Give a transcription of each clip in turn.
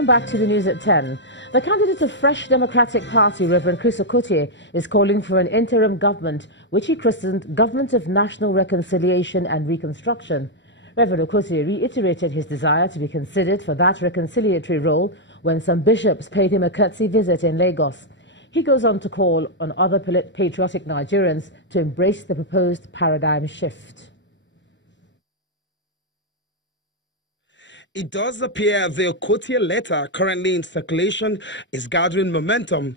Welcome back to the news at 10. The candidate of Fresh Democratic Party, Reverend Okotie, is calling for an interim government, which he christened Government of National Reconciliation and Reconstruction. Reverend Okotie reiterated his desire to be considered for that reconciliatory role when some bishops paid him a courtesy visit in Lagos. He goes on to call on other patriotic Nigerians to embrace the proposed paradigm shift. It does appear the Okotie letter currently in circulation is gathering momentum.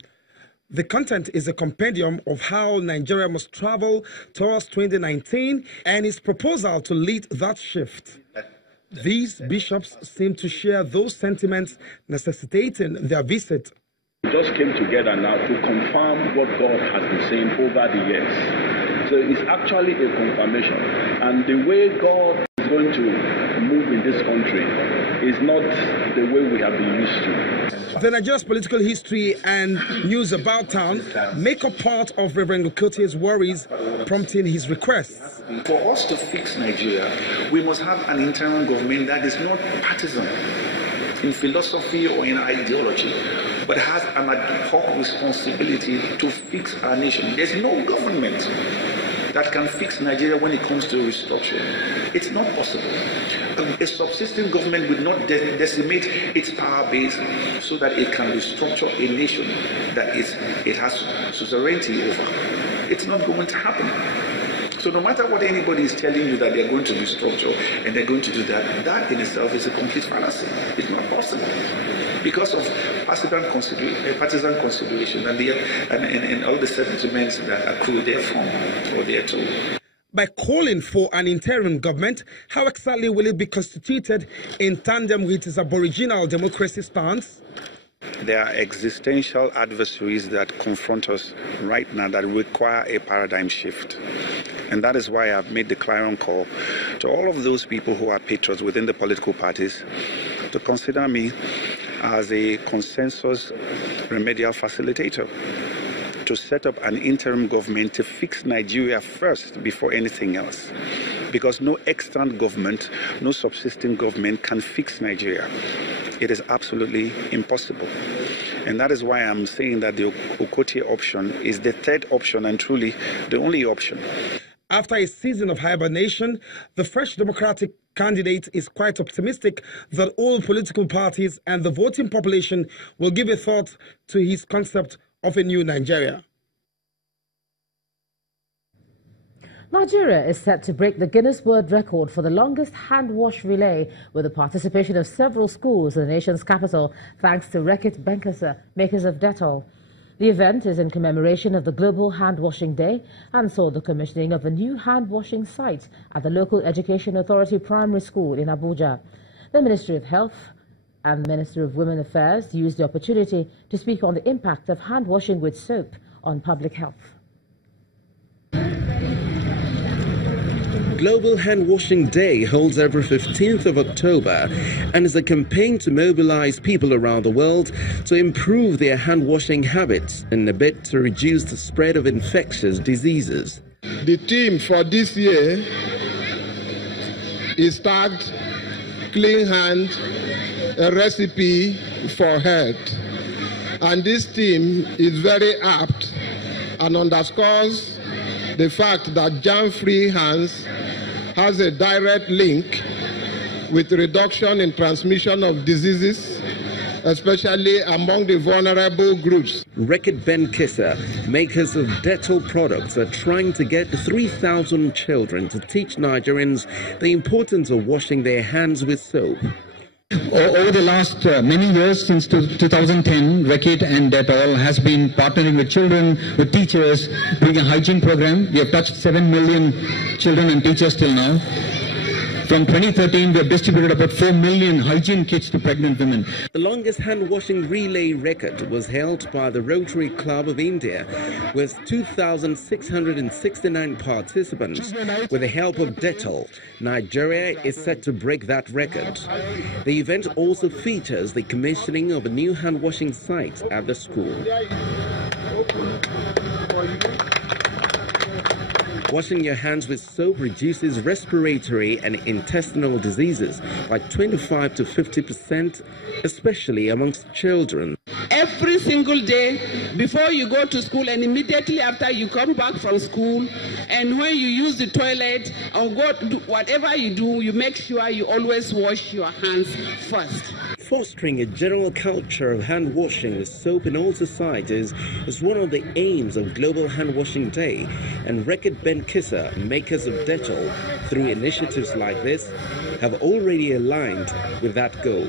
The content is a compendium of how Nigeria must travel towards 2019 and his proposal to lead that shift. These bishops seem to share those sentiments, necessitating their visit. We just came together now to confirm what God has been saying over the years. So it's actually a confirmation. And the way God is going to move in this country is not the way we have been used to. The Nigeria's political history and news about town make up part of Reverend Okotie's worries, prompting his requests. For us to fix Nigeria, we must have an interim government that is not partisan in philosophy or in ideology, but has an ad hoc responsibility to fix our nation. There's no government that can fix Nigeria when it comes to restructuring. It's not possible. A subsisting government would not decimate its power base so that it can restructure a nation that it has suzerainty over. It's not going to happen. So no matter what anybody is telling you that they're going to restructure and they're going to do that, that in itself is a complete fallacy. It's not possible because of partisan consideration and all the sentiments that accrue therefrom or thereto. By calling for an interim government, how exactly will it be constituted in tandem with its aboriginal democracy stance? There are existential adversaries that confront us right now that require a paradigm shift. And that is why I've made the clarion call to all of those people who are patriots within the political parties to consider me as a consensus remedial facilitator, to set up an interim government to fix Nigeria first before anything else. Because no extant government, no subsisting government can fix Nigeria. It is absolutely impossible. And that is why I'm saying that the Okotie option is the third option and truly the only option. After a season of hibernation, the Fresh Democratic candidate is quite optimistic that all political parties and the voting population will give a thought to his concept of a new Nigeria. Nigeria is set to break the Guinness World Record for the longest hand wash relay with the participation of several schools in the nation's capital, thanks to Reckitt Benckiser, makers of Nat'l. The event is in commemoration of the Global Hand Washing Day and saw the commissioning of a new hand washing site at the local Education Authority Primary School in Abuja. The Ministry of Health and the Minister of Women Affairs used the opportunity to speak on the impact of hand washing with soap on public health. Global Hand Washing Day holds every 15th of October and is a campaign to mobilize people around the world to improve their hand washing habits in a bid to reduce the spread of infectious diseases. The theme for this year is tagged Clean Hand, a recipe for health. And this theme is very apt and underscores the fact that germ-free hands has a direct link with reduction in transmission of diseases, especially among the vulnerable groups. Reckitt Benckiser, makers of Nat'l products, are trying to get 3,000 children to teach Nigerians the importance of washing their hands with soap. Over the last many years, since 2010, Reckitt and Nat'l has been partnering with children, with teachers, doing a hygiene program. We have touched 7 million children and teachers till now. From 2013, we have distributed about 4 million hygiene kits to pregnant women. The longest hand-washing relay record was held by the Rotary Club of India, with 2,669 participants. With the help of Nat'l, Nigeria is set to break that record. The event also features the commissioning of a new hand-washing site at the school. Washing your hands with soap reduces respiratory and intestinal diseases by 25 to 50%, especially amongst children. Every single day before you go to school and immediately after you come back from school, and when you use the toilet or go do whatever you do, you make sure you always wash your hands first. Fostering a general culture of hand washing with soap in all societies is one of the aims of Global Hand Washing Day, and Pt.3, makers of Nat'l, through initiatives like this, have already aligned with that goal.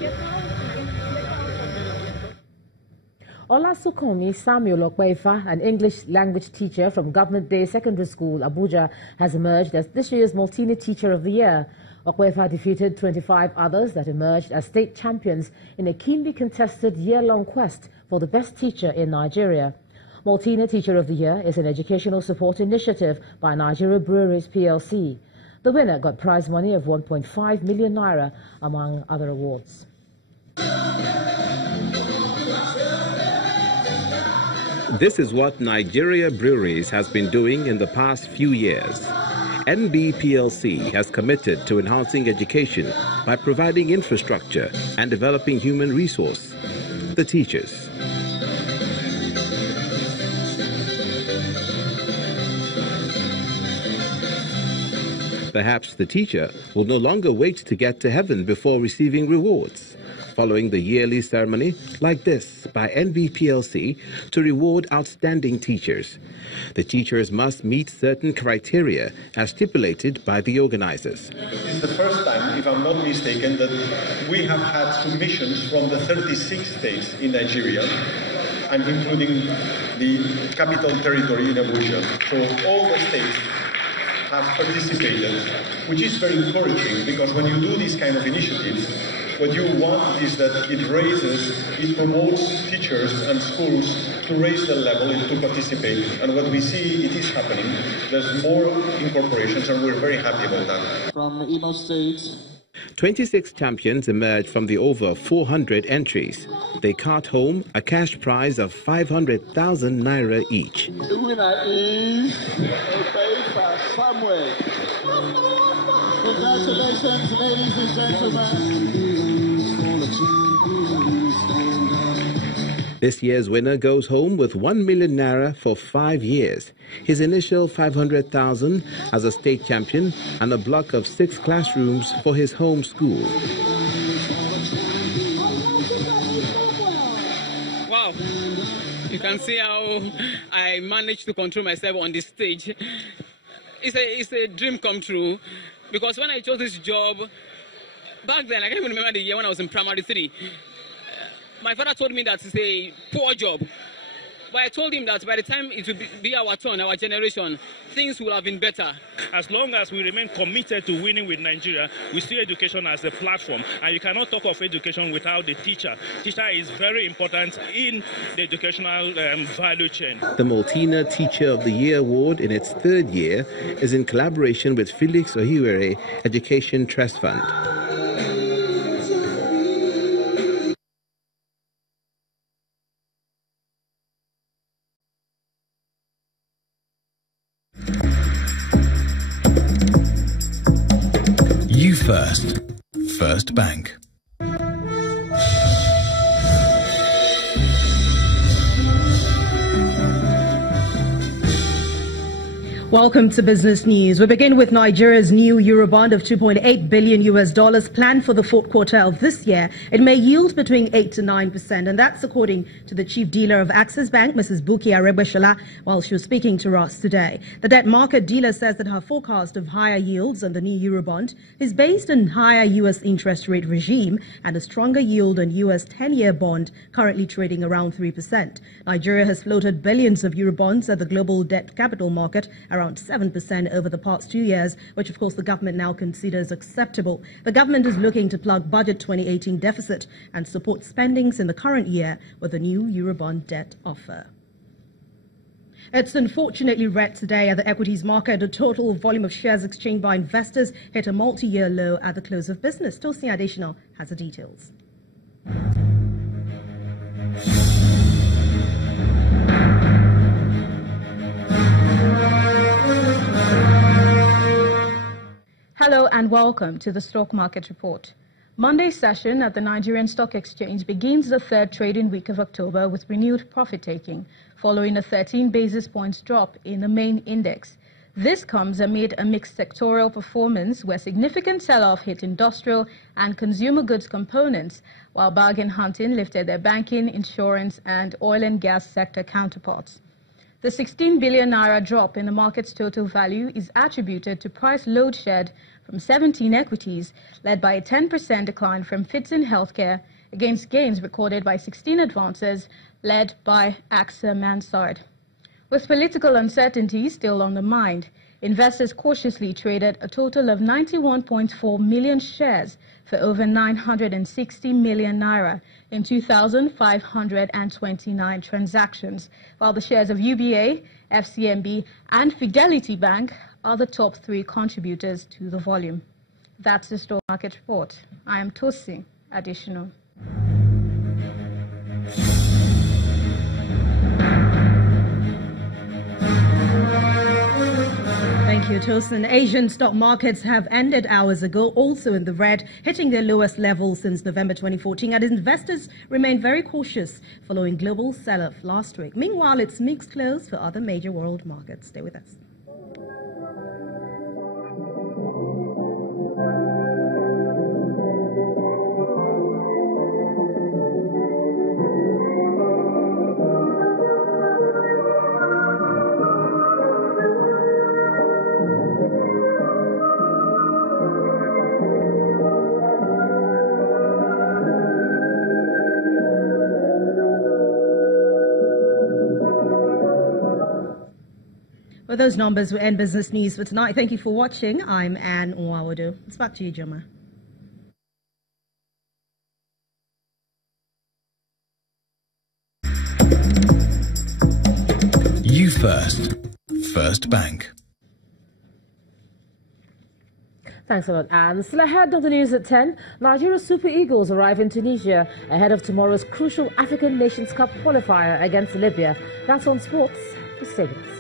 Olasukomi Samuel Okwefa, an English language teacher from Govt Day Secondary School, Abuja, has emerged as this year's Multina Teacher of the Year. Okwefa defeated 25 others that emerged as state champions in a keenly contested year-long quest for the best teacher in Nigeria. Multina Teacher of the Year is an educational support initiative by Nigeria Breweries PLC. The winner got prize money of 1.5 million naira, among other awards. This is what Nigeria Breweries has been doing in the past few years. NBPLC has committed to enhancing education by providing infrastructure and developing human resource, the teachers. Perhaps the teacher will no longer wait to get to heaven before receiving rewards, following the yearly ceremony like this by NBPLC to reward outstanding teachers. The teachers must meet certain criteria as stipulated by the organizers. This is the first time, if I'm not mistaken, that we have had submissions from the 36 states in Nigeria, and including the capital territory in Abuja. So all the states have participated, which is very encouraging, because when you do these kind of initiatives, what you want is that it promotes teachers and schools to raise the level to participate. And what we see, it is happening. There's more incorporations, and we're very happy about that. From Imo State, 26 champions emerged from the over 400 entries. They cart home a cash prize of 500,000 naira each. The winner is Samuel. Congratulations, ladies and gentlemen. This year's winner goes home with 1 million naira for 5 years. His initial 500,000 as a state champion and a block of 6 classrooms for his home school. Wow, you can see how I managed to control myself on this stage. It's a dream come true, because when I chose this job, back then, I can't even remember the year when I was in primary 3. My father told me that it's a poor job. But I told him that by the time it will be our turn, our generation, things will have been better. As long as we remain committed to winning with Nigeria, we see education as a platform. And you cannot talk of education without the teacher. Teacher is very important in the educational value chain. The Multina Teacher of the Year Award in its 3rd year is in collaboration with Felix Ohiwere Education Trust Fund. First Bank. Welcome to Business News. We begin with Nigeria's new Eurobond of $2.8 billion planned for the 4th quarter of this year. It may yield between 8 to 9%, and that's according to the chief dealer of Access Bank, Mrs. Buki Arebeshola, while she was speaking to us today. The debt market dealer says that her forecast of higher yields on the new Eurobond is based on higher U.S. interest rate regime and a stronger yield on U.S. 10-year bond, currently trading around 3%. Nigeria has floated billions of Eurobonds at the global debt capital market, around 7% over the past 2 years, which of course the government now considers acceptable. The government is looking to plug budget 2018 deficit and support spendings in the current year with a new Eurobond debt offer. It's unfortunately red today at the equities market. The total volume of shares exchanged by investors hit a multi-year low at the close of business. Tosin Additional has the details. and welcome to the Stock Market Report. Monday's session at the Nigerian Stock Exchange begins the third trading week of October with renewed profit-taking, following a 13 basis points drop in the main index. This comes amid a mixed sectoral performance where significant sell-off hit industrial and consumer goods components, while bargain hunting lifted their banking, insurance and oil and gas sector counterparts. The 16 billion naira drop in the market's total value is attributed to price load shed from 17 equities, led by a 10% decline from Fitson Healthcare against gains recorded by 16 advances, led by AXA Mansard. With political uncertainty still on the mind, investors cautiously traded a total of 91.4 million shares for over 960 million naira in 2,529 transactions, while the shares of UBA, FCMB and Fidelity Bank are the top three contributors to the volume. That's the Stock Market Report. I am Tosi Additional. Thank you, Tosin. Asian stock markets have ended hours ago, also in the red, hitting their lowest level since November 2014, and investors remain very cautious following global sell-off last week. Meanwhile, it's mixed close for other major world markets. Stay with us. With those numbers, we end business news for tonight. Thank you for watching. I'm Anne Nwawodo. It's back to you, Joma. You first. First Bank. Thanks a lot, Anne. Still ahead of the news at 10, Nigeria's Super Eagles arrive in Tunisia ahead of tomorrow's crucial African Nations Cup qualifier against Libya. That's on sports. Stay with us.